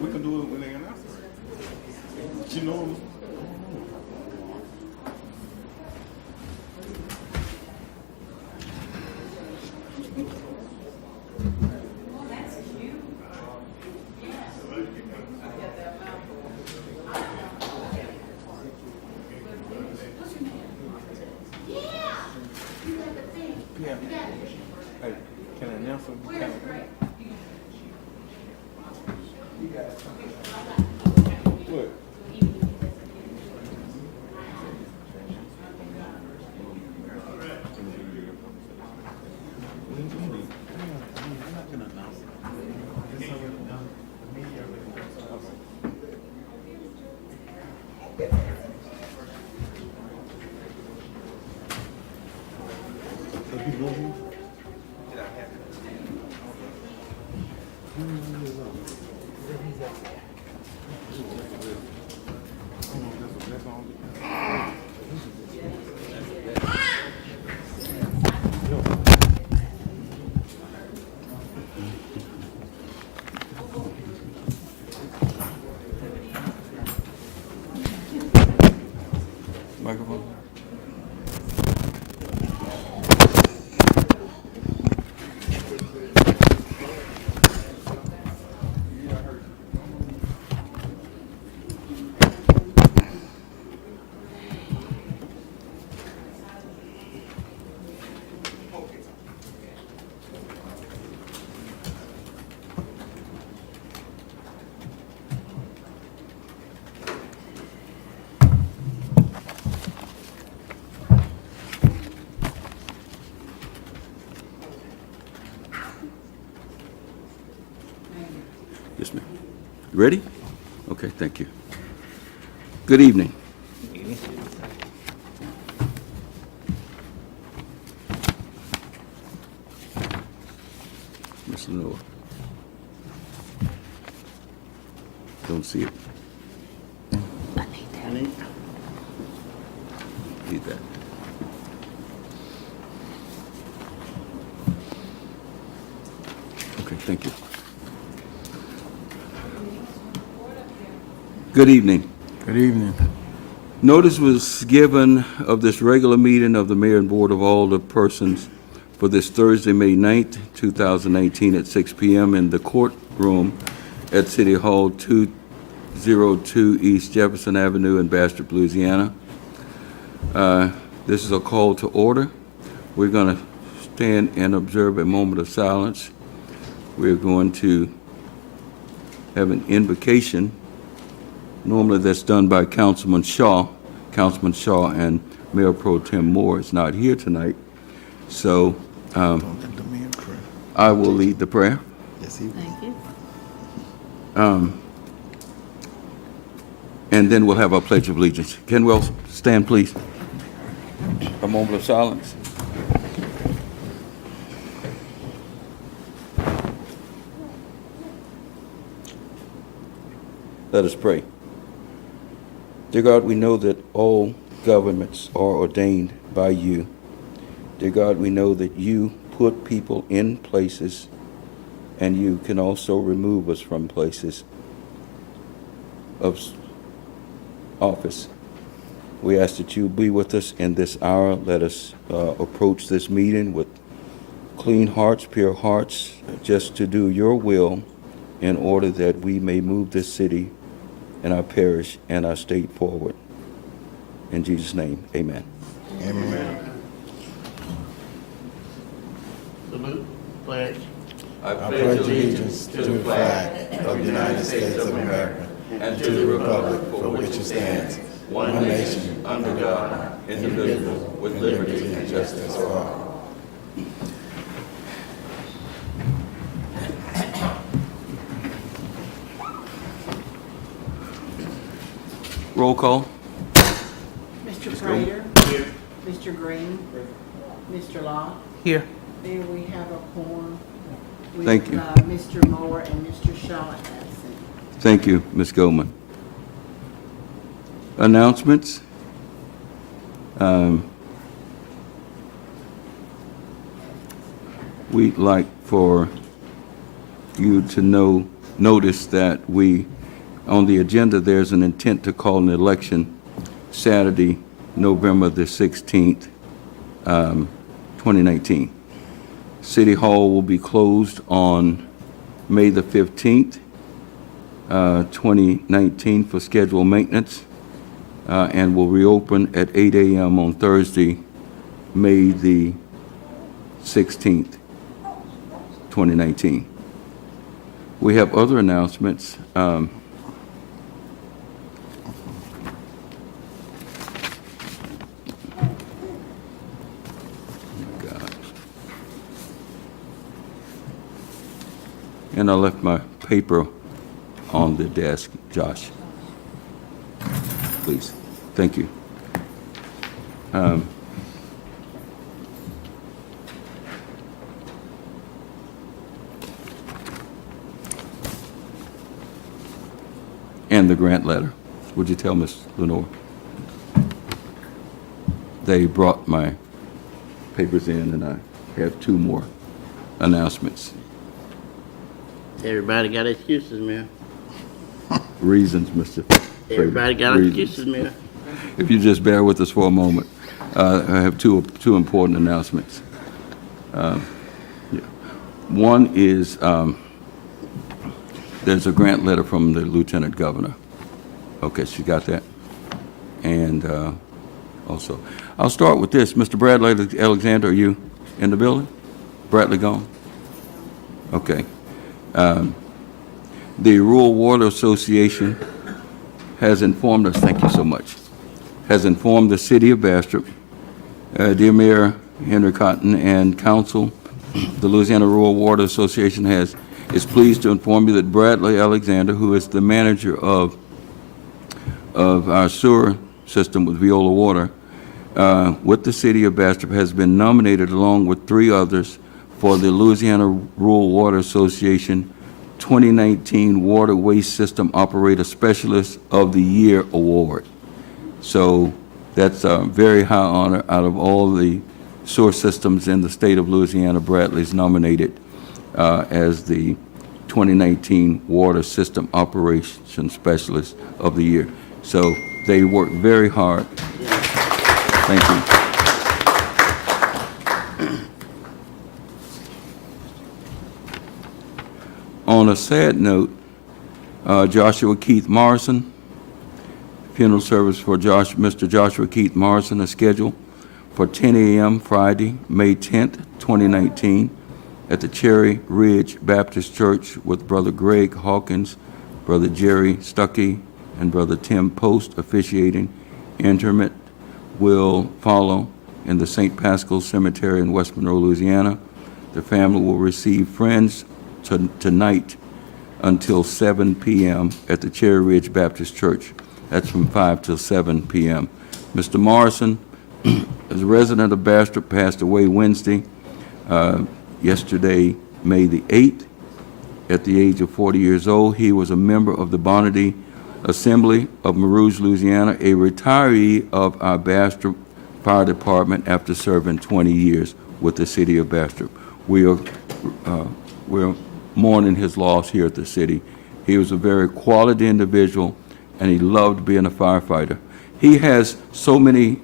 We can do it when they announce it. You know. Yeah. Hey, can I announce them? What? Microphone. Yes, ma'am. You ready? Okay, thank you. Good evening. Ms. Lenore. Don't see it. Need that. Okay, thank you. Good evening. Good evening. Notice was given of this regular meeting of the Mayor and Board of all the persons for this Thursday, May 9th, 2019 at 6 p.m. in the courtroom at City Hall 202 East Jefferson Avenue in Bastrop, Louisiana. This is a call to order. We're going to stand and observe a moment of silence. We're going to have an invocation. Normally that's done by Councilman Shaw. Councilman Shaw and Mayor Pro Tem Moore is not here tonight. So I will lead the prayer. Yes, he will. Thank you. And then we'll have our Pledge of Allegiance. Can we all stand, please? A moment of silence. Let us pray. Dear God, we know that all governments are ordained by you. Dear God, we know that you put people in places and you can also remove us from places of office. We ask that you be with us in this hour. Let us approach this meeting with clean hearts, pure hearts, just to do your will in order that we may move this city and our parish and our state forward. In Jesus' name, amen. Amen. Salute, pledge. I pledge allegiance to the flag of the United States of America and to the republic for which it stands, one nation, under God, indivisible, with liberty and justice for all. Roll call. Mr. Prater. Here. Mr. Green. Mr. Law. Here. There we have a quorum. Thank you. Mr. Moore and Mr. Shaw absent. Thank you, Ms. Goldman. Announcements. We'd like for you to notice that on the agenda, there's an intent to call an election Saturday, November the 16th, 2019. City Hall will be closed on May the 15th, 2019 for scheduled maintenance, and will reopen at 8 a.m. on Thursday, May the 16th, 2019. We have other announcements. God. And I left my paper on the desk. Josh, please. Thank you. And the grant letter. Would you tell Ms. Lenore? They brought my papers in, and I have two more announcements. Everybody got excuses, Mayor. Reasons, Mr. Everybody got Reasons. excuses, Mayor. If you just bear with us for a moment, I have two important announcements. Yeah. One is there's a grant letter from the Lieutenant Governor. Okay, she got that. And also, I'll start with this. Mr. Bradley Alexander, are you in the building? Bradley gone? Okay. The Rural Water Association has informed us, thank you so much, has informed the City of Bastrop, dear Mayor Henry Cotton and Council, the Louisiana Rural Water Association is pleased to inform you that Bradley Alexander, who is the manager of our sewer system with Viola Water, with the City of Bastrop, has been nominated along with three others for the Louisiana Rural Water Association 2019 Water Waste System Operator Specialist of the Year Award. So that's a very high honor. Out of all the sewer systems in the state of Louisiana, Bradley's nominated as the 2019 Water System Operation Specialist of the Year. So they work very hard. Thank you. On a sad note, Joshua Keith Morrison, funeral service for Mr. Joshua Keith Morrison is scheduled for 10 a.m. Friday, May 10th, 2019, at the Cherry Ridge Baptist Church with Brother Greg Hawkins, Brother Jerry Stuckey, and Brother Tim Post officiating. Interment will follow in the St. Pascal Cemetery in West Monroe, Louisiana. The family will receive friends tonight until 7 p.m. at the Cherry Ridge Baptist Church. That's from 5 till 7 p.m. Mr. Morrison, as a resident of Bastrop, passed away Wednesday, yesterday, May the 8th, at the age of 40 years old. He was a member of the Bonady Assembly of Marouge, Louisiana, a retiree of our Bastrop Fire Department after serving 20 years with the City of Bastrop. We're mourning his loss here at the city. He was a very quality individual, and he loved being a firefighter. He has so many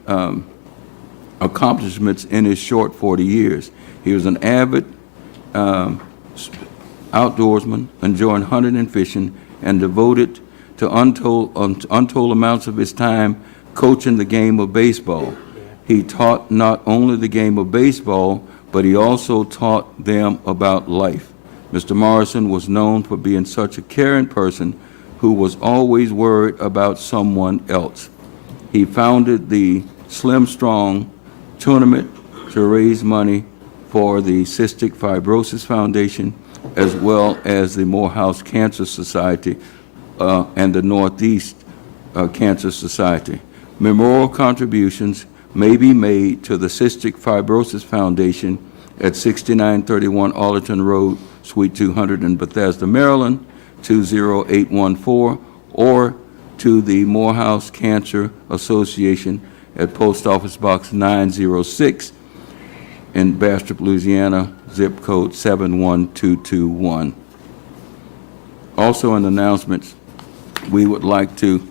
accomplishments in his short 40 years. He was an avid outdoorsman, enjoying hunting and fishing, and devoted to untold amounts of his time coaching the game of baseball. He taught not only the game of baseball, but he also taught them about life. Mr. Morrison was known for being such a caring person who was always worried about someone else. He founded the Slim Strong tournament to raise money for the Cystic Fibrosis Foundation, as well as the Morehouse Cancer Society and the Northeast Cancer Society. Memorial contributions may be made to the Cystic Fibrosis Foundation at 6931 Arlington Road, Suite 200 in Bethesda, Maryland, 20814, or to the Morehouse Cancer Association at Post Office Box 906 in Bastrop, Louisiana, zip code 71221. Also in announcements, we would like to,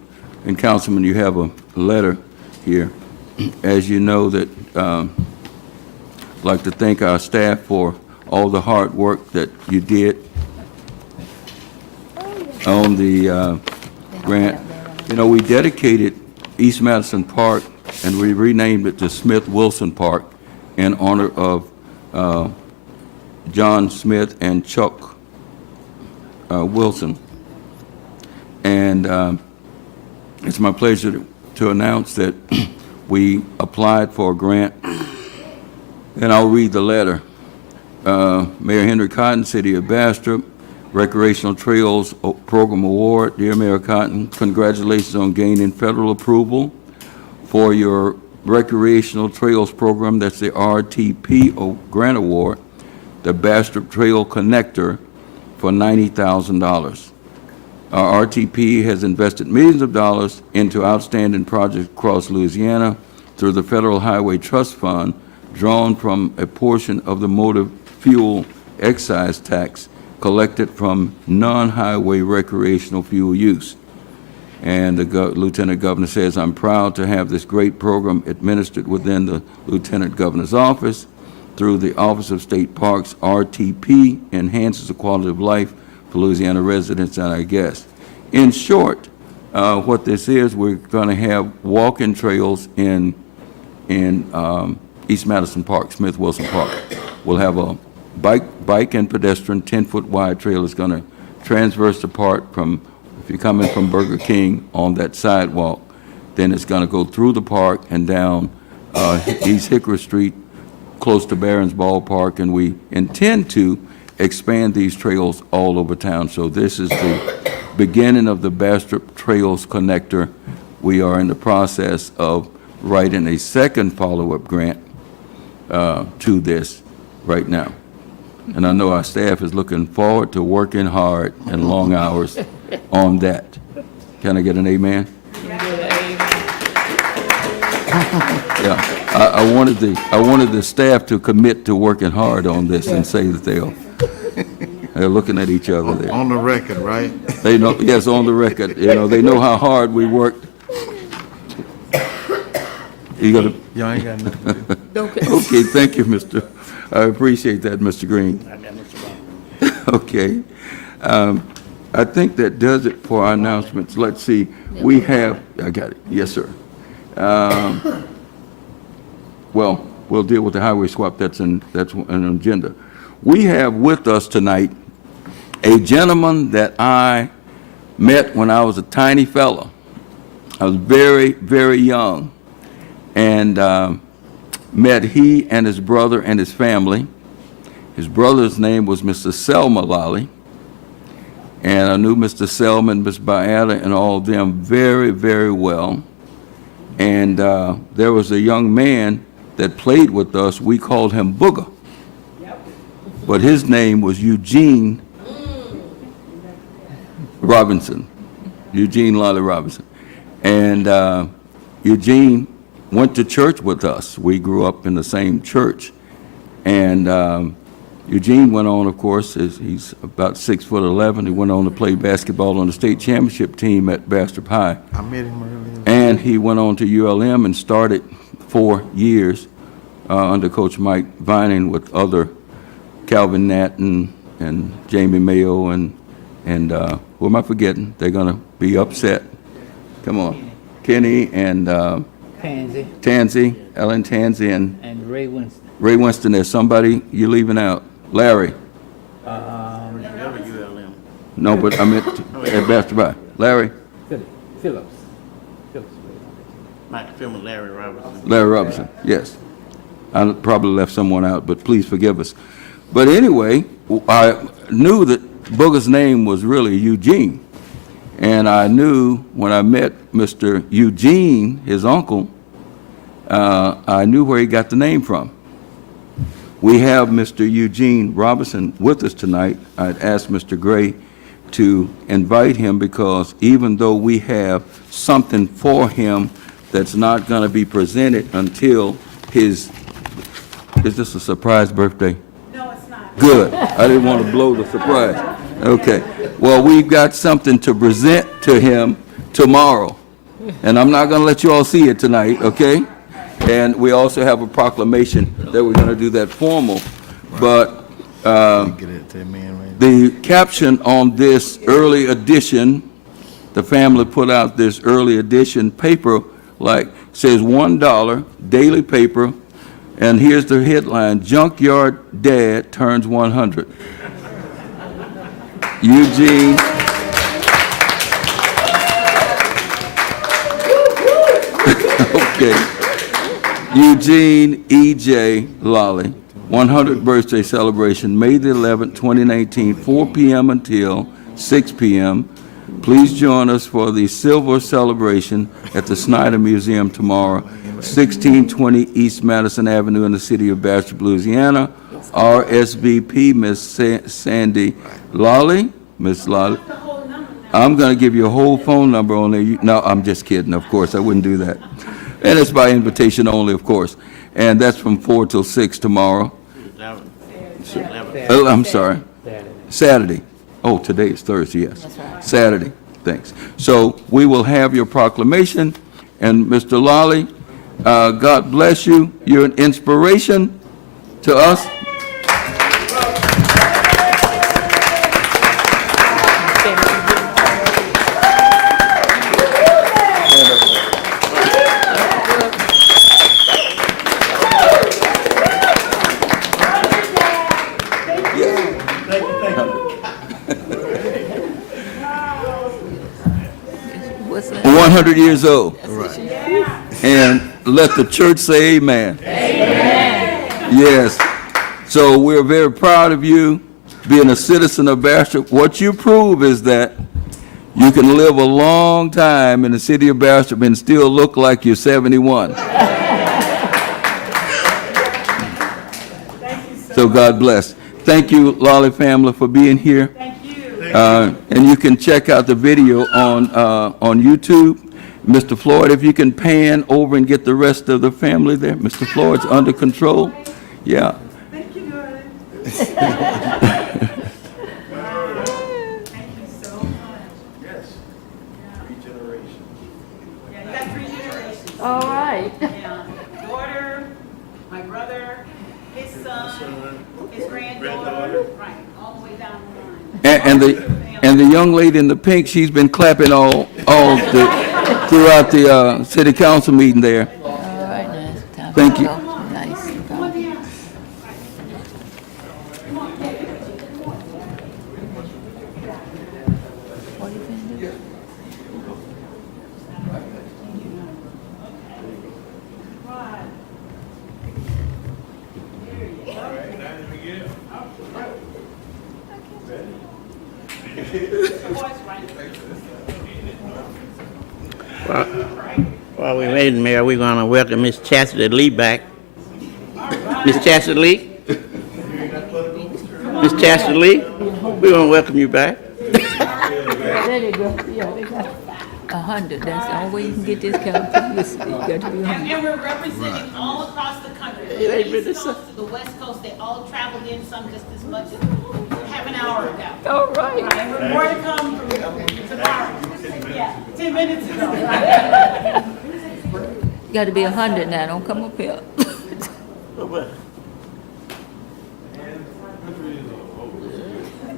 and Councilman, you have a letter here. As you know that, I'd like to thank our staff for all the hard work that you did on the grant. You know, we dedicated East Madison Park and we renamed it to Smith Wilson Park in honor of John Smith and Chuck Wilson. And it's my pleasure to announce that we applied for a grant, and I'll read the letter. Mayor Henry Cotton, City of Bastrop, Recreational Trails Program Award. Dear Mayor Cotton, congratulations on gaining federal approval for your Recreational Trails Program. That's the RTP Grant Award, the Bastrop Trail Connector, for $90,000. Our RTP has invested millions of dollars into outstanding projects across Louisiana through the Federal Highway Trust Fund, drawn from a portion of the motor fuel excise tax collected from non-highway recreational fuel use. And the Lieutenant Governor says, I'm proud to have this great program administered within the Lieutenant Governor's office through the Office of State Parks. RTP enhances the quality of life for Louisiana residents and our guests. In short, what this is, we're going to have walking trails in East Madison Park, Smith Wilson Park. We'll have a bike and pedestrian 10-foot wide trail that's going to transverse the park from, if you're coming from Burger King on that sidewalk, then it's going to go through the park and down East Hickory Street, close to Barron's Ballpark, and we intend to expand these trails all over town. So this is the beginning of the Bastrop Trails Connector. We are in the process of writing a second follow-up grant to this right now. And I know our staff is looking forward to working hard and long hours on that. Can I get an amen? Yeah, I wanted the staff to commit to working hard on this and say that they're looking at each other there. On the record, right? They know, yes, on the record. You know, they know how hard we worked. You got to. Y'all ain't got nothing to do. Okay, thank you, Mr. I appreciate that, Mr. Green. Okay. I think that does it for our announcements. Let's see. We have, I got it. Yes, sir. Well, we'll deal with the highway swap. That's an agenda. We have with us tonight a gentleman that I met when I was a tiny fella. I was very, very young, and met he and his brother and his family. His brother's name was Mr. Selma Lally, and I knew Mr. Selman, Ms. Biata, and all of them very, very well. And there was a young man that played with us. We called him Booger. But his name was Eugene Robinson, Eugene Lally Robinson. And Eugene went to church with us. We grew up in the same church. And Eugene went on, of course, he's about 6'11". He went on to play basketball on the state championship team at Bastrop High. I met him earlier. And he went on to ULM and started 4 years under Coach Mike Vining with other Calvin Natton and Jamie Mayo and who am I forgetting? They're going to be upset. Come on. Kenny and Tansy, Ellen Tansy, And Ray Winston. Ray Winston. There's somebody you're leaving out. Larry. ULM. No, but I meant at Bastrop High. Larry. Phillips. Mike Philman, Larry Robinson. Larry Robinson, yes. I probably left someone out, but please forgive us. But anyway, I knew that Booger's name was really Eugene. And I knew when I met Mr. Eugene, his uncle, I knew where he got the name from. We have Mr. Eugene Robinson with us tonight. I'd asked Mr. Gray to invite him because even though we have something for him that's not going to be presented until his, is this a surprise birthday? No, it's not. Good. I didn't want to blow the surprise. Okay. Well, we've got something to present to him tomorrow. And I'm not going to let you all see it tonight, okay? And we also have a proclamation that we're going to do that formal. But Get it to me and right. the caption on this early edition, the family put out this early edition paper, like, says $1 daily paper, and here's the headline, Junkyard Dad Turns 100. Eugene. Okay. Eugene E.J. Lolly, 100th birthday celebration, May the 11th, 2019, 4 p.m. until 6 p.m. Please join us for the silver celebration at the Snyder Museum tomorrow, 1620 East Madison Avenue in the city of Bastrop, Louisiana. RSVP, Miss Sandy Lolly. Miss Lolly. I'm going to give you a whole phone number on there. No, I'm just kidding, of course. I wouldn't do that. And it's by invitation only, of course. And that's from 4 till 6 tomorrow. I'm sorry. Saturday. Oh, today is Thursday, yes. That's right. Saturday. Thanks. So we will have your proclamation. And Mr. Lolly, God bless you. You're an inspiration to us. What's that? 100 years old. And let the church say amen. Amen. Yes. So we're very proud of you being a citizen of Bastrop. What you prove is that you can live a long time in the city of Bastrop and still look like you're 71. So God bless. Thank you, Lolly family, for being here. Thank you. And you can check out the video on YouTube. Mr. Floyd, if you can pan over and get the rest of the family there. Mr. Floyd's under control. Yeah. Thank you, guys. Thank you so much. Yes. Three generations. Yeah, you got 3 generations. All right. Yeah, daughter, my brother, his son, his granddaughter, right, all the way down the line. And the young lady in the pink, she's been clapping throughout the city council meeting there. All right, now. Time Thank to you. go. Nice. What you finna do? While we're waiting, Mayor, we're going to welcome Miss Chastity Lee back. Miss Chastity Lee? Miss Chastity Lee, we're going to welcome you back. There you go. Yeah, they got 100. That's the only way you can get this kind of publicity. You got to be 100. And we're representing all across the country, from the East Coast to the West Coast. They all traveled in, some just as much as half an hour ago. All right. And we're more to come from tomorrow. Yeah, 10 minutes ago. You got to be 100 now. Don't come up here.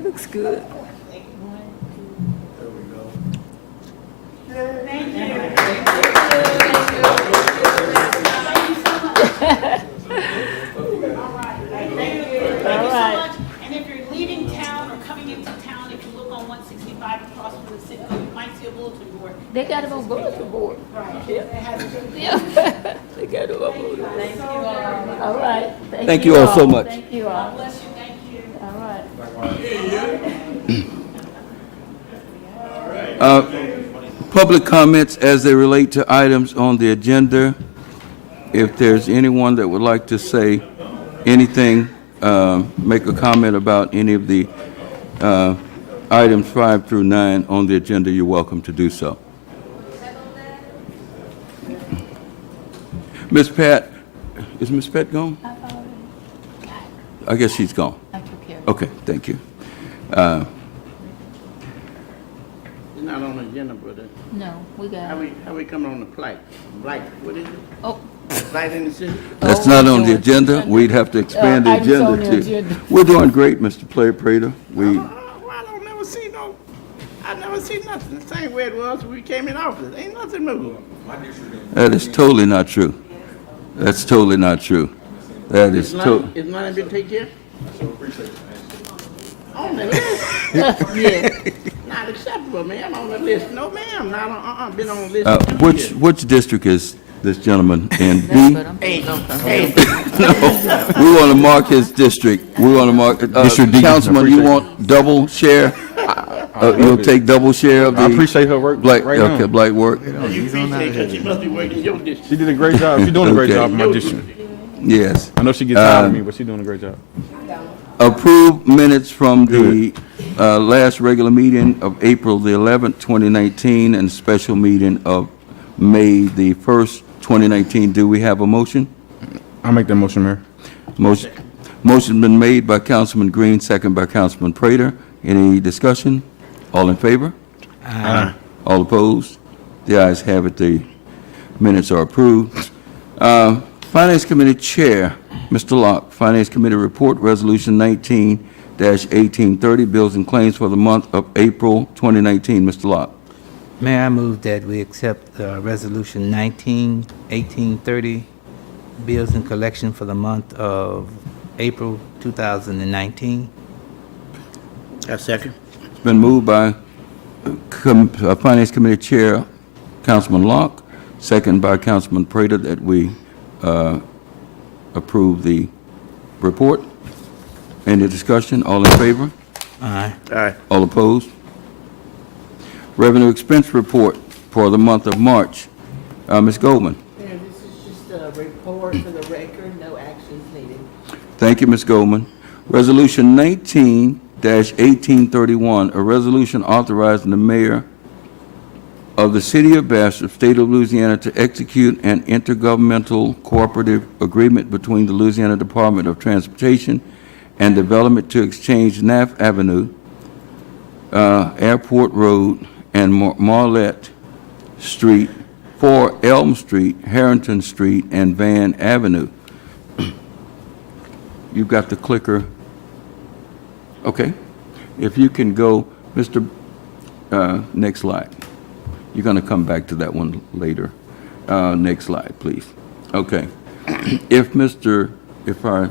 Looks good. Thank you. Thank you so much. And if you're leaving town or coming into town, if you look on 165 across from the city, you might see a bulletin board. They got it on bulletin board. Right. It has a- Yeah. They got it on bulletin board. Thank you all. All right. Thank you all so much. Thank you all. Bless you, thank you. All right. All right. Public comments as they relate to items on the agenda. If there's anyone that would like to say anything, make a comment about any of the items 5 through 9 on the agenda, you're welcome to do so. Miss Pat, is Miss Pat gone? I guess she's gone. I took care of Okay, thank you. It's not on the agenda, brother. it. No, we got it. How we coming on the plight? Blight, what is it? Oh, Blight in the city? That's Oh, not we're on the doing- agenda. We'd have to expand the items on agenda the to. agenda. We're doing great, Mr. Prater. I don't never see no, I never see nothing. The same way it was when we came in office. Ain't nothing moving. That is totally not true. That's totally not true. That is totally. It's not been taken care of? On the list? yeah. Not acceptable, ma'am, on the list. No, ma'am, not on, been on the list for 2 years. Which district is this gentleman in? That's B? what I'm Hey, saying. We want to mark his district. We want to mark, District D, Councilman, I you appreciate want double share? You'll take double share of the? I appreciate her work Black, right okay, now. black work? You appreciate because she must be working your district. She did a great job. She's doing a great Okay. job in my district. Yes. I know she gets tired of me, but she's doing a great job. Approve minutes from the last regular meeting of April the 11th, 2019, and special meeting of May the 1st, 2019. Do we have a motion? I'll make that motion, Mayor. Motion been made by Councilman Green, second by Councilman Prater. Any discussion? All in favor? Aye. All opposed? The ayes have it. The minutes are approved. Finance Committee Chair, Mr. Locke, Finance Committee Report, Resolution 19-1830, Bills and Claims for the month of April 2019. Mr. Locke. Mayor, I move that we accept Resolution 1830, bills and collection for the month of April 2019. A second. It's been moved by Finance Committee Chair, Councilman Locke, second by Councilman Prater, that we approve the report. Any discussion? All in favor? Aye. Aye. All opposed? Revenue expense report for the month of March. Ms. Goldman. Mayor, this is just a report for the record, no actions needed. Thank you, Ms. Goldman. Resolution 19-1831, a resolution authorizing the mayor of the City of Bastrop, State of Louisiana, to execute an intergovernmental cooperative agreement between the Louisiana Department of Transportation and Development to exchange Naff Avenue, Airport Road, and Marlette Street for Elm Street, Harrington Street, and Van Avenue. You've got the clicker. Okay. If you can go, Mr. Next slide. You're going to come back to that one later. Next slide, please. Okay. If our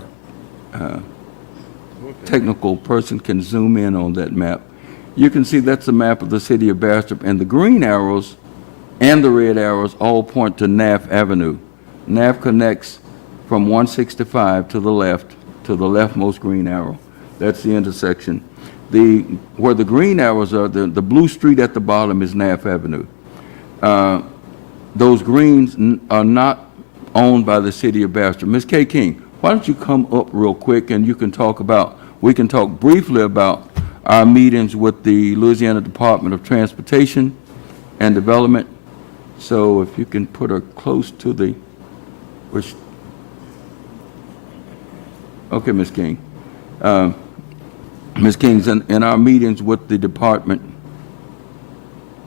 technical person can zoom in on that map, you can see that's the map of the city of Bastrop, and the green arrows and the red arrows all point to Naff Avenue. Naff connects from 165 to the leftmost green arrow. That's the intersection. Where the green arrows are, the blue street at the bottom is Naff Avenue. Those greens are not owned by the city of Bastrop. Ms. K. King, why don't you come up real quick and we can talk briefly about our meetings with the Louisiana Department of Transportation and Development. So if you can put her close to the, okay, Ms. King. Ms. King's in our meetings with the department.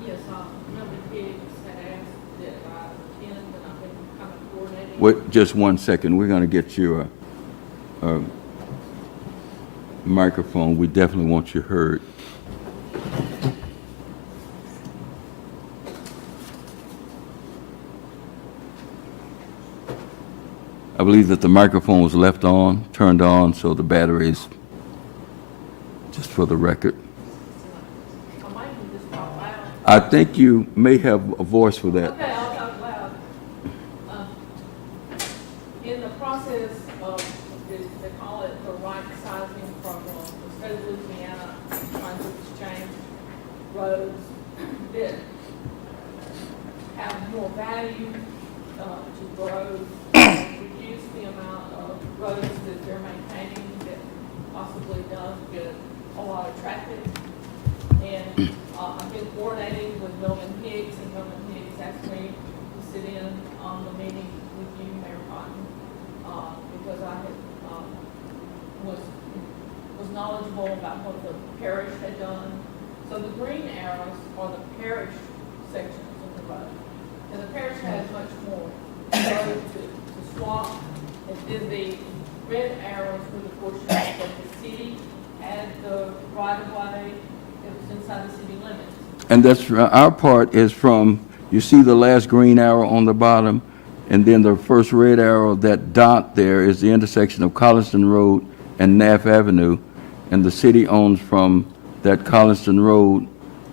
Yes, Member Higgs had asked that I attend, and I've been kind of coordinating. Wait, just 1 second. We're going to get you a microphone. We definitely want you heard. I believe that the microphone was left on, turned on, so the battery is just for the record. I might even just talk loud. I think you may have a voice for that. Okay, I'll talk loud. In the process of, they call it the right sizing from the state of Louisiana, trying to exchange roads, more value to grow, reduce the amount of roads that they're maintaining that possibly does get a lot of traffic. And I've been coordinating with Milton Hicks, and Milton Hicks asked me to sit in on the meeting with you, Mayor Cotton, because I had was knowledgeable about what the parish had done. So the green arrows are the parish sections of the road. And the parish has much more road to swap. And then the red arrows were the portions that the city had the right of way. It was inside the city limits. And that's, our part is from, you see the last green arrow on the bottom, and then the first red arrow, that dot there is the intersection of Collinston Road and Naff Avenue, and the city owns from that Collinston Road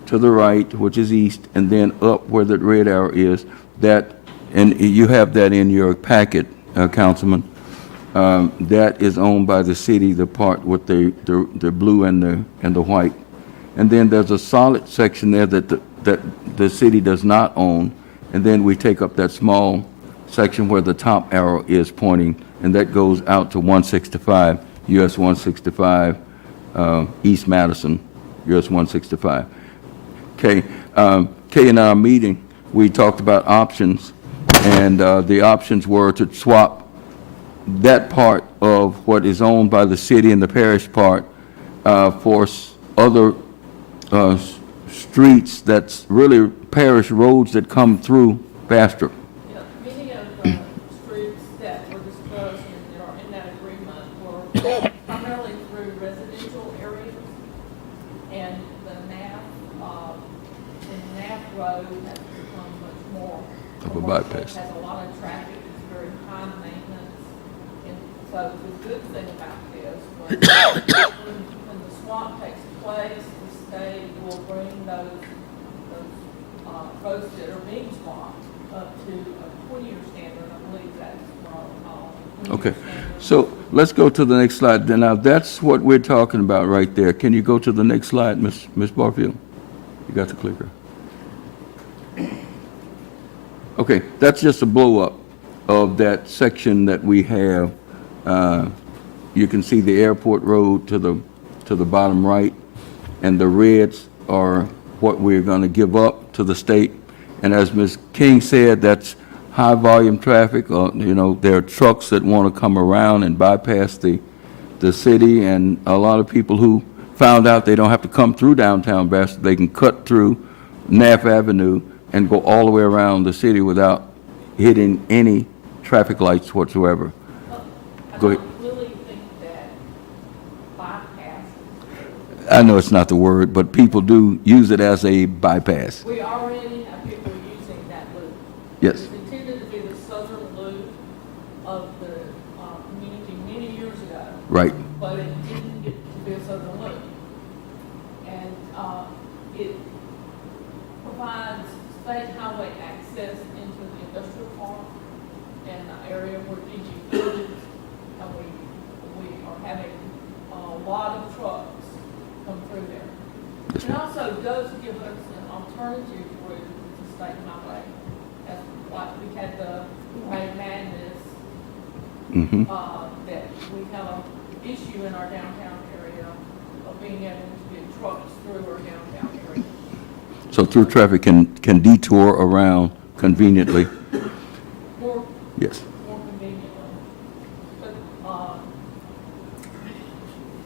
to the right, which is east, and then up where that red arrow is, that, and you have that in your packet, Councilman, that is owned by the city, the part with the blue and the white. And then there's a solid section there that the city does not own, and then we take up that small section where the top arrow is pointing, and that goes out to 165, US 165, East Madison, US 165. Okay, Kay, in our meeting, we talked about options, and the options were to swap that part of what is owned by the city and the parish part for other streets that's really parish roads that come through Bastrop. Yeah, many of the streets that were discussed and are in that agreement were primarily through residential areas, and the NAF road has become much more Of a commercial. bypass. It has a lot of traffic, it's very high maintenance, and so the good thing about this was when the swap takes place, the state will bring those roads that are being swapped up to a 20-year standard. I believe that's what I'll call. Okay, so let's go to the next slide. Now, that's what we're talking about right there. Can you go to the next slide, Ms. Barfield? You got the clicker? Okay, that's just a blow-up of that section that we have. You can see the airport road to the bottom right, and the reds are what we're going to give up to the state. And as Ms. King said, that's high-volume traffic. There are trucks that want to come around and bypass the city, and a lot of people who found out they don't have to come through downtown Bastrop. They can cut through Naff Avenue and go all the way around the city without hitting any traffic lights whatsoever. Go ahead. I really think that bypass, I know it's not the word, but people do use it as a bypass. we already have people using that loop. Yes. It's intended to be the southern loop of the community many years ago. Right. But it didn't get to be a southern loop. And it provides state highway access into the industrial park and the area where DG Foods, and we are having a lot of trucks come through there. It also does give us an alternative route to the state highway. As like we had the May Madness, that we have an issue in our downtown area of being able to get trucks through our downtown area. So through traffic can detour around conveniently. More, Yes. more conveniently. But,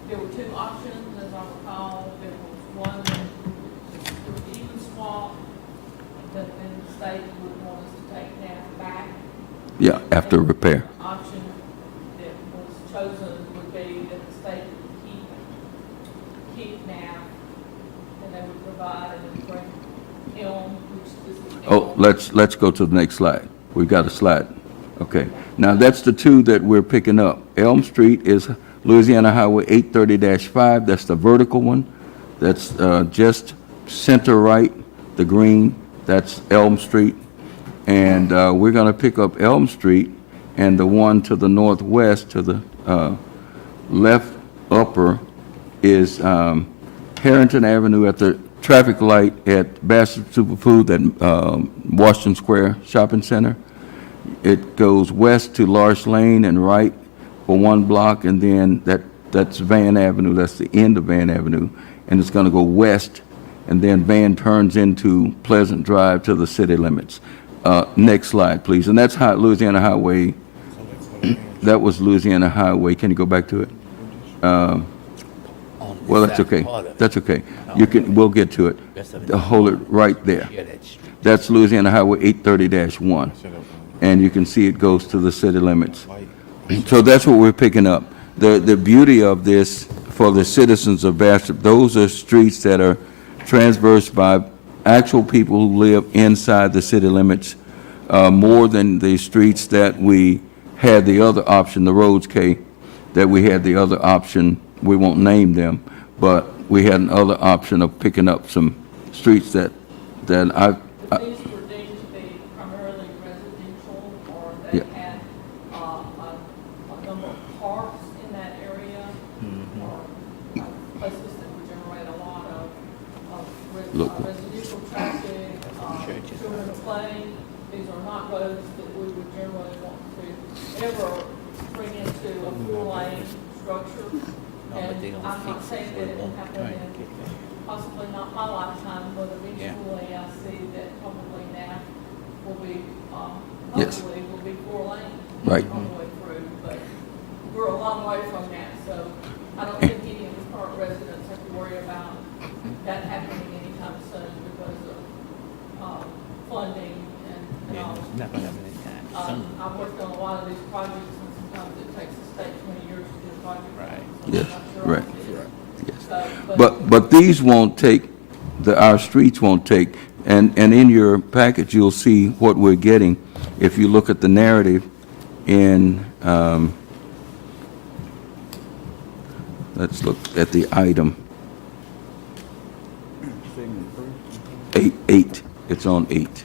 there were two options, as I recall. There was one that was even swap, but then the state would want us to take that back. Yeah, after repair. The option that was chosen would be that the state would keep NAF, and they would provide and bring Elm, which this is. Oh, Elm. let's go to the next slide. We've got a slide. Okay. Now, that's the two that we're picking up. Elm Street is Louisiana Highway 830-5. That's the vertical one. That's just center right, the green. That's Elm Street. And we're going to pick up Elm Street, and the one to the northwest, to the left upper, is Harrington Avenue at the traffic light at Bastrop Superfood at Washington Square Shopping Center. It goes west to Larch Lane and right for 1 block, and then that's Van Avenue. That's the end of Van Avenue, and it's going to go west, and then Van turns into Pleasant Drive to the city limits. Next slide, please. And that's Louisiana Highway. That was Louisiana Highway. Can you go back to it? Well, that's okay. That's okay. We'll get to it. Hold it right there. That's Louisiana Highway 830-1. And you can see it goes to the city limits. So that's what we're picking up. The beauty of this for the citizens of Bastrop, those are streets that are traversed by actual people who live inside the city limits, more than the streets that we had the other option, the roads, that we had the other option. We won't name them, but we had another option of picking up some streets that I. But these were deemed to be primarily residential, or they Yeah. had a number of parks in that area, or places that would generate a lot of Look. residential traffic, children to play. These are not roads that we would generally want to ever bring into a four-lane structure. And I'm not saying that it will happen in possibly not my lifetime, but eventually I see that probably now will be, Yes. hopefully will be 4 lanes. Right. All the way through, but we're a long way from that, so I don't think any of the current residents have to worry about that happening anytime soon because of, funding and all. I've worked on a lot of these projects and sometimes it takes the state 20 years to do a project. Right. Yes, right. Yes. But these won't take, our streets won't take, and in your package, you'll see what we're getting. If you look at the narrative in, let's look at the item. 8, it's on 8.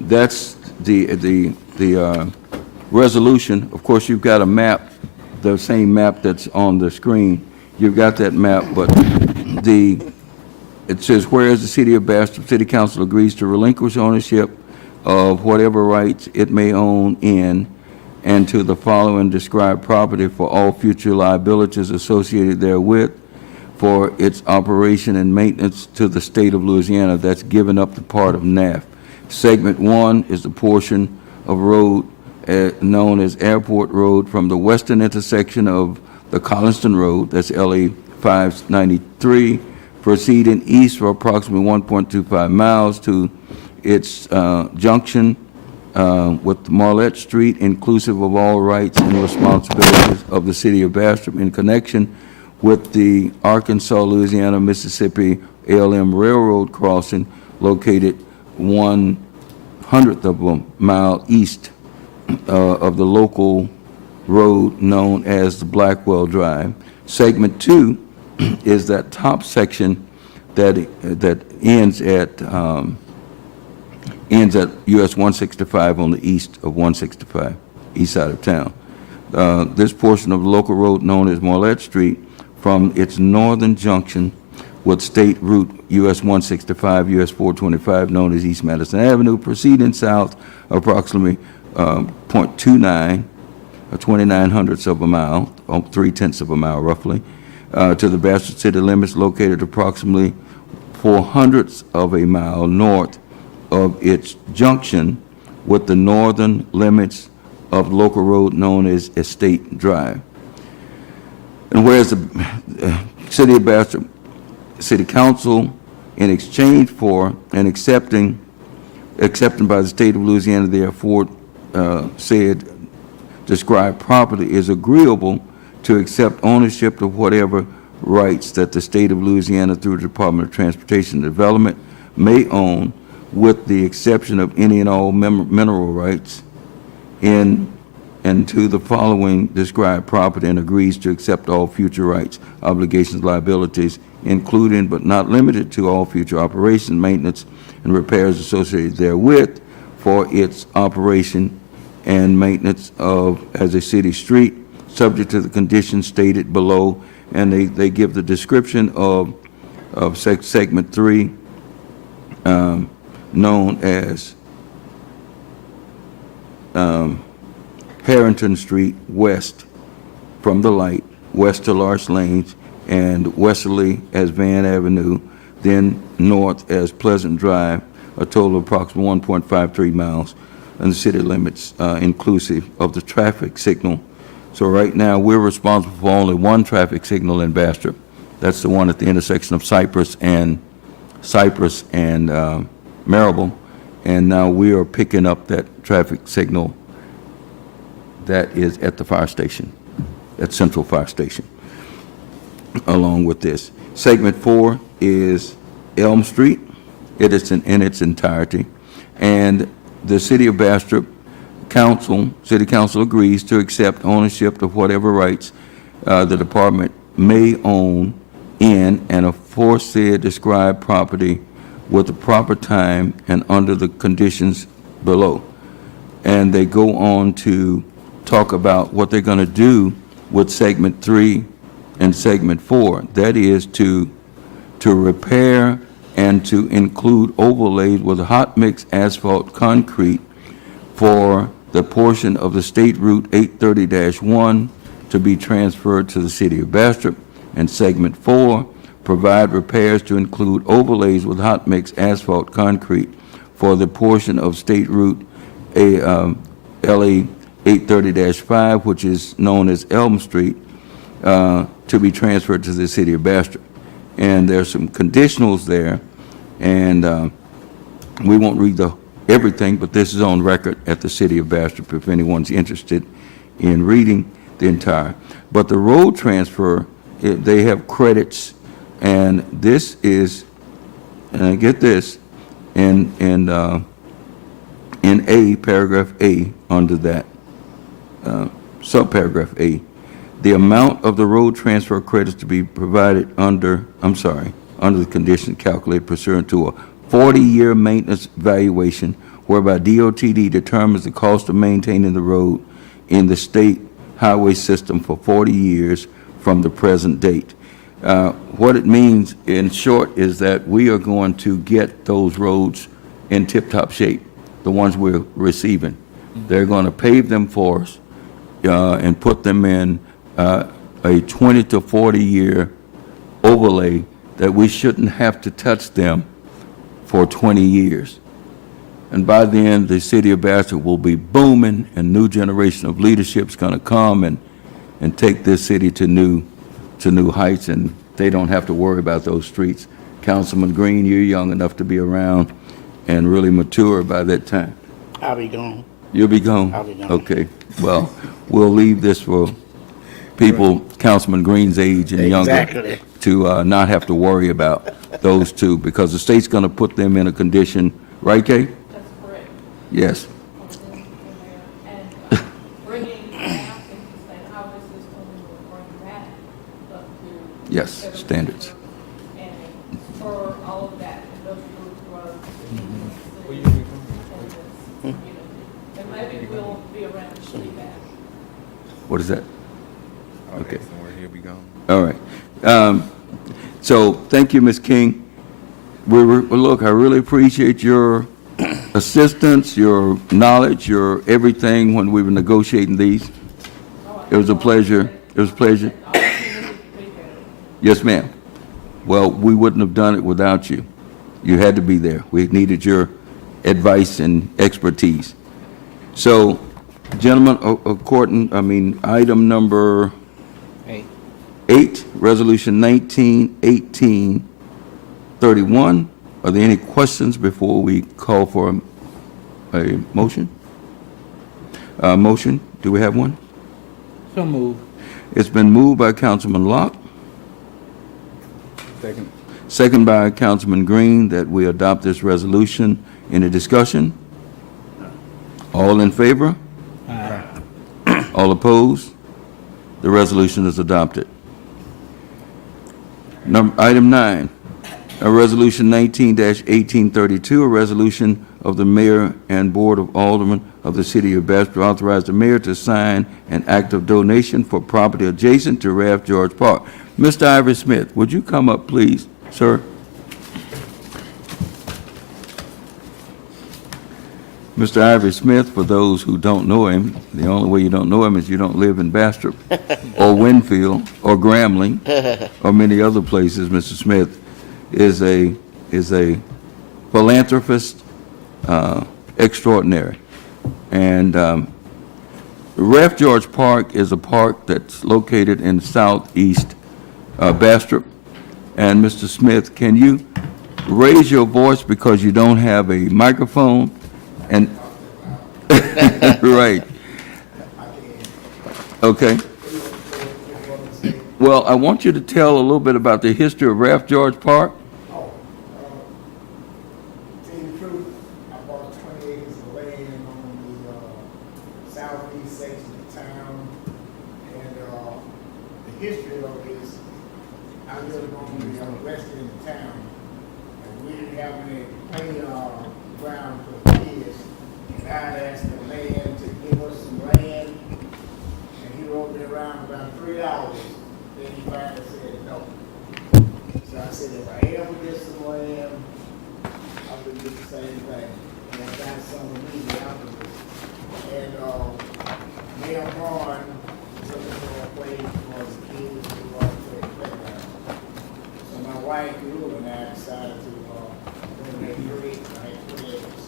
That's the resolution. Of course, you've got a map, the same map that's on the screen. You've got that map, but it says, whereas the City of Bastrop City Council agrees to relinquish ownership of whatever rights it may own in and to the following described property for all future liabilities associated therewith for its operation and maintenance to the state of Louisiana. That's given up the part of NAF. Segment 1 is the portion of road known as Airport Road from the western intersection of the Collinston Road, that's LA 593, proceeding east for approximately 1.25 miles to its junction with Marlette Street, inclusive of all rights and responsibilities of the city of Bastrop in connection with the Arkansas, Louisiana, Mississippi ALM Railroad crossing located 1/100th of a mile east of the local road known as the Blackwell Drive. Segment 2 is that top section that ends at US 165 on the east of 165, east side of town. This portion of the local road known as Marlette Street from its northern junction with State Route US 165, US 425, known as East Madison Avenue, proceeding south approximately 0.29, or 0.29 of a mile, 0.3 of a mile roughly, to the Bastrop city limits, located approximately 0.04 of a mile north of its junction with the northern limits of local road known as Estate Drive. And whereas the City of Bastrop City Council, in exchange for and accepting by the state of Louisiana, therefore said described property, is agreeable to accept ownership of whatever rights that the state of Louisiana through the Department of Transportation and Development may own, with the exception of any and all mineral rights in and to the following described property, and agrees to accept all future rights, obligations, liabilities, including but not limited to all future operations, maintenance, and repairs associated therewith for its operation and maintenance of as a city street, subject to the conditions stated below, and they give the description of segment 3, known as Harrington Street West from the light, west to Larch Lanes, and westerly as Van Avenue, then north as Pleasant Drive, a total of approximately 1.53 miles, and the city limits inclusive of the traffic signal. So right now, we're responsible for only one traffic signal in Bastrop. That's the one at the intersection of Cypress and Marable, and now we are picking up that traffic signal that is at the fire station, at Central Fire Station, along with this. Segment 4 is Elm Street. It is in its entirety, and the City of Bastrop City Council agrees to accept ownership of whatever rights the department may own in and aforesaid described property with the proper time and under the conditions below. And they go on to talk about what they're going to do with segment 3 and segment 4. That is to repair and to include overlays with hot mix asphalt concrete for the portion of the State Route 830-1 to be transferred to the City of Bastrop. And segment 4, provide repairs to include overlays with hot mix asphalt concrete for the portion of State Route LA 830-5, which is known as Elm Street, to be transferred to the City of Bastrop. And there's some conditionals there, and we won't read everything, but this is on record at the City of Bastrop if anyone's interested in reading the entire. But the road transfer, they have credits, and this is, and get this, in A, paragraph A, under that, subparagraph A, the amount of the road transfer credits to be provided under the condition calculated pursuant to a 40-year maintenance evaluation whereby DOTD determines the cost of maintaining the road in the state highway system for 40 years from the present date. What it means, in short, is that we are going to get those roads in tip-top shape, the ones we're receiving. They're going to pave them for us and put them in a 20 to 40-year overlay that we shouldn't have to touch them for 20 years. And by then, the City of Bastrop will be booming, and new generation of leadership is going to come and take this city to new heights, and they don't have to worry about those streets. Councilman Green, you're young enough to be around and really mature by that time. I'll be gone. You'll be gone? I'll be gone. Okay. Well, we'll leave this for people Councilman Green's age and younger Exactly. to not have to worry about those two, because the state's going to put them in a condition, right, Kay? That's correct. Yes. And bringing back into the state highway system, we'll bring that up to. Yes, standards. And for all of that, industrial growth. And maybe we'll be around to see that. What is that? Okay. Somewhere he'll be gone. All right. So thank you, Ms. King. Look, I really appreciate your assistance, your knowledge, your everything when we were negotiating these. It was a pleasure. It was a pleasure. Yes, ma'am. Well, we wouldn't have done it without you. You had to be there. We needed your advice and expertise. So, gentlemen, item number 8, Resolution 191831. Are there any questions before we call for a motion? Motion, do we have one? So moved. It's been moved by Councilman Locke, Second. second by Councilman Green, that we adopt this resolution. Any discussion? All in favor? Aye. All opposed? The resolution is adopted. Item 9, Resolution 19-1832, a resolution of the mayor and board of aldermen of the city of Bastrop to authorize the mayor to sign an act of donation for property adjacent to Ralph George Park. Mr. Ivory Smith, would you come up, please, sir? Mr. Ivory Smith, for those who don't know him, the only way you don't know him is you don't live in Bastrop or Winfield or Grambling or many other places. Mr. Smith is a philanthropist extraordinary. And Ralph George Park is a park that's located in southeast Bastrop. And Mr. Smith, can you raise your voice because you don't have a microphone? And right. Okay. Well, I want you to tell a little bit about the history of Ralph George Park. Tell you the truth, I bought 20 acres of land on the southeast section of town, and the history of it is, I lived on the west end of town, and we didn't have any playground for kids, and I asked the man to give us some land, and he rode me around about 3 hours, then he finally said no. So I said, if I ever get some land, I would do the same thing. And I got some immediately afterwards. And Mayor Barn took us to a place for the kids to go out to a playground. So my wife, Rue, and I decided to donate 3 acres. I had 3 acres.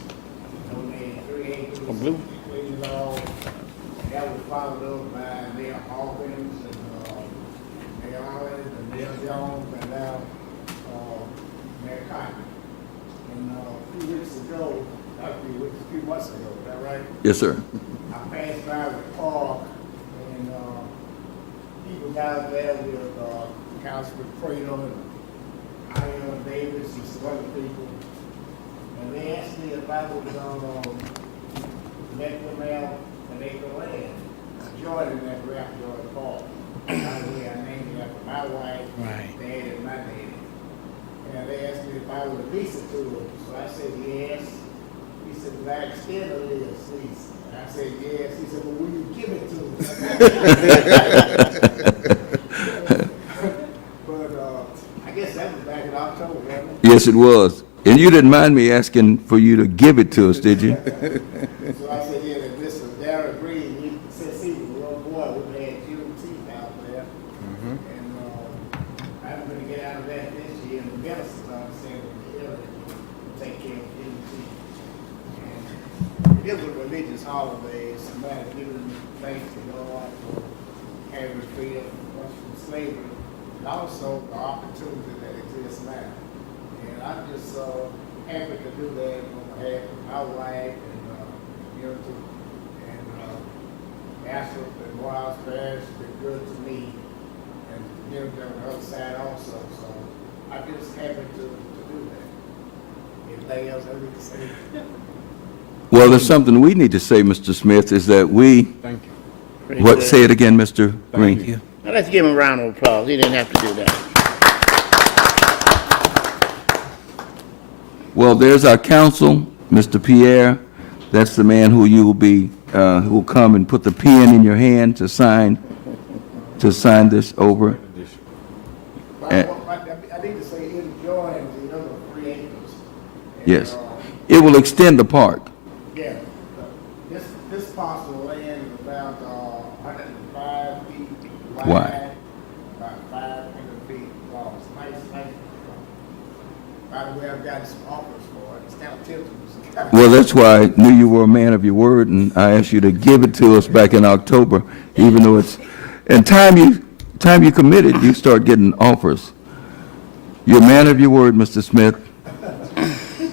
Donated 3 acres. Cleaned it all. And that was followed up by Mayor Hawkins and Mayor Allen and Mayor Jones and now Mayor Cotton. And a few weeks ago, not a few weeks, a few months ago, is that right? Yes, sir. I passed by the park and people down there with Councilman Prater and Ian Davis and some other people. And they asked me if I was going to let them have an acre of land, joining that Ralph George Park. By the way, I named it after my wife, Dad, and my daddy. And they asked me if I would lease it to them. So I said yes. He said, "Will I extend the lease?" And I said yes. He said, "Well, will you give it to them?" But I guess that was back in October, wasn't it? Yes, it was. And you didn't mind me asking for you to give it to us, did you? So I said, yeah, that Mr. Darrell Green, since he was a little boy, we had Juneteenth out there. And I'm going to get out of that this year. And the ministers understand that the area will take care of Juneteenth. And it is a religious holiday. Somebody giving thanks to God for having freedom from slavery, and also the opportunity that exists now. And I'm just happy to do that on behalf of my wife and community. And Bastrop and Wild Parish has been good to me, and the community on the other side also. So I'm just happy to do that. Anything else I need to say? Well, there's something we need to say, Mr. Smith, is that we, Thank you. what, say it again, Mr. Green? Now let's give him a round of applause. He didn't have to do that. Well, there's our counsel, Mr. Pierre. That's the man who you will be, who will come and put the pen in your hand to sign this over. I need to say enjoying the other 3 acres. And, Yes. It will extend the park. Yeah, this parcel of land is about 105 feet wide, about 500 feet long. It's nice. By the way, I've got some offers for it. It's kind of tempting. Well, that's why I knew you were a man of your word, and I asked you to give it to us back in October, even though it's, and time you committed, you start getting offers. You're a man of your word, Mr. Smith.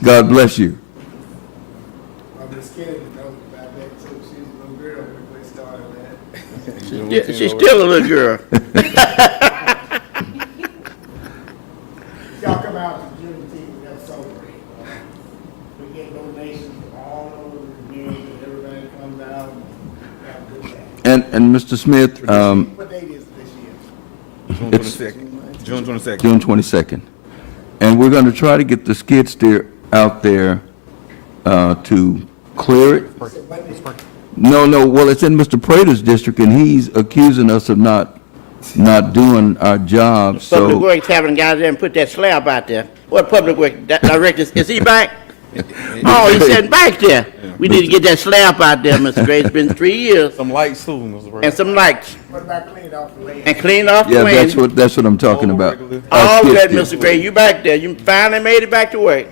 God bless you. I'm just kidding about that too. She's a little girl when we started that. Yeah, she's still a little girl. Y'all come out to Juneteenth, that's so great. We get donations from all over the community, and everybody comes out and have a good time. And Mr. Smith, What date is it this year? June 22nd. June 22nd. June 22nd. And we're going to try to get the skid steer out there to clear it. No, well, it's in Mr. Prater's district, and he's accusing us of not doing our job, Public so. Works haven't got there and put that slab out there. What Public Works Director, is he back? Oh, he's sitting back there. We need to get that slab out there, Mr. Gray. It's been 3 years. Some lights too, Mr. And President. some lights. What about clean off the land? And clean off the Yeah, wind. that's what I'm talking about. regular. Our All skid good, steer. Mr. Gray. You back there. You finally made it back to work.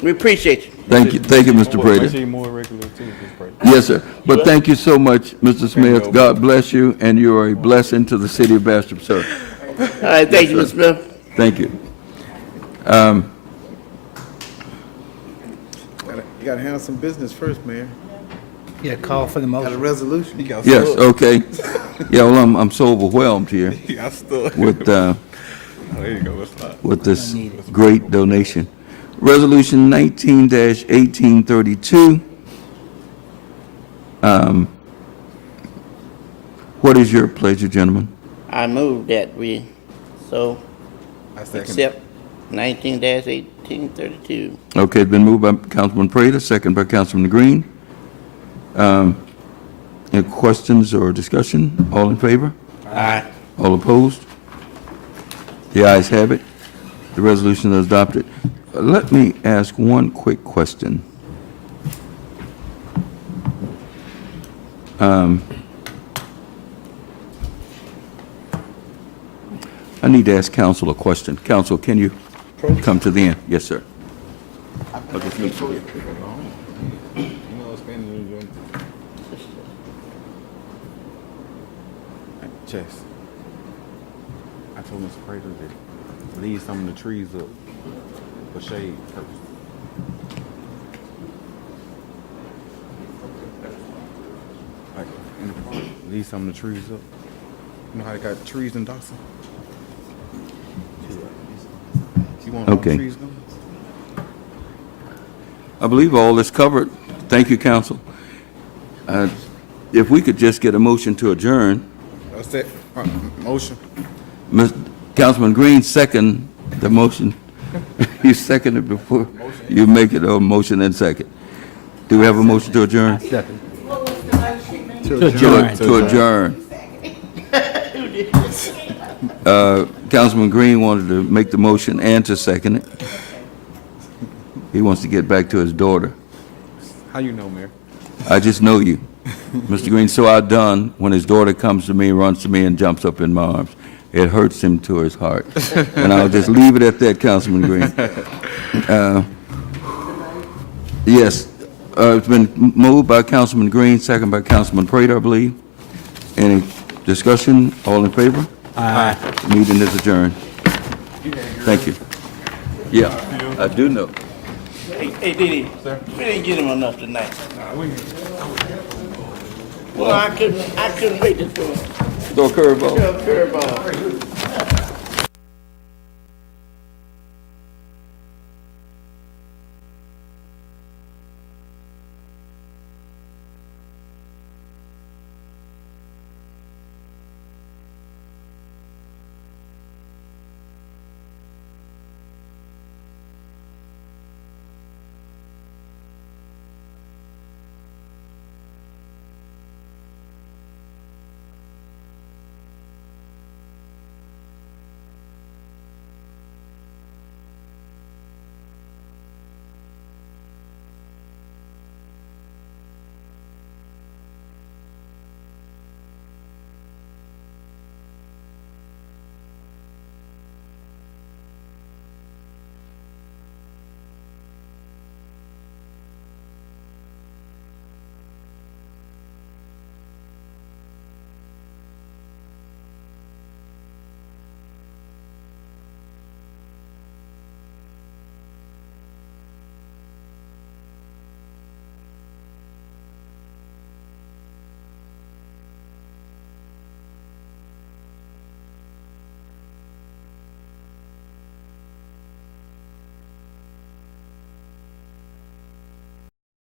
We appreciate you. Thank you, Mr. Make Prater. sure you're more regular too, Mr. President. Yes, sir. But thank you so much, Mr. Smith. God bless you, and you are a blessing to the city of Bastrop, sir. All right, thank you, Mr. Smith. Thank you. You gotta handle some business first, Mayor. Yeah, call for the Got a motion. resolution? Yes, okay. Yeah, well, I'm so overwhelmed here Yeah, I still. with, There you go, let's not. with this great donation. Resolution 19-1832. What is your pleasure, gentlemen? I move that we so I second. accept 19-1832. Okay, it's been moved by Councilman Prater, second by Councilman Green. Any questions or discussion? All in favor? Aye. All opposed? The ayes have it. The resolution is adopted. Let me ask one quick question. I need to ask council a question. Council, can you come to the end? Yes, sir. I'll just meet you here. Chess. I told Mr. Prater that leave some of the trees up for shade purposes. Like, in the park, leave some of the trees up. You know how they got trees in Dawson? You want all the Okay. trees gone? I believe all is covered. Thank you, council. If we could just get a motion to adjourn. That's it. Motion. Councilman Green second the motion. You seconded before you make it a motion and second. Do we have a motion to adjourn? Second. To adjourn. Councilman Green wanted to make the motion and to second it. He wants to get back to his daughter. How you know, Mayor? I just know you. Mr. Green, so outdone when his daughter comes to me, runs to me, and jumps up in my arms. It hurts him to his heart. And I'll just leave it at that, Councilman Green. Yes, it's been moved by Councilman Green, second by Councilman Prater, I believe. Any discussion? All in favor? Aye. Meeting is adjourned. Thank you. Yeah, I do know. Hey, Didi. Sir? We didn't get him enough tonight. Well, I couldn't wait to throw Throw a curveball. a curveball.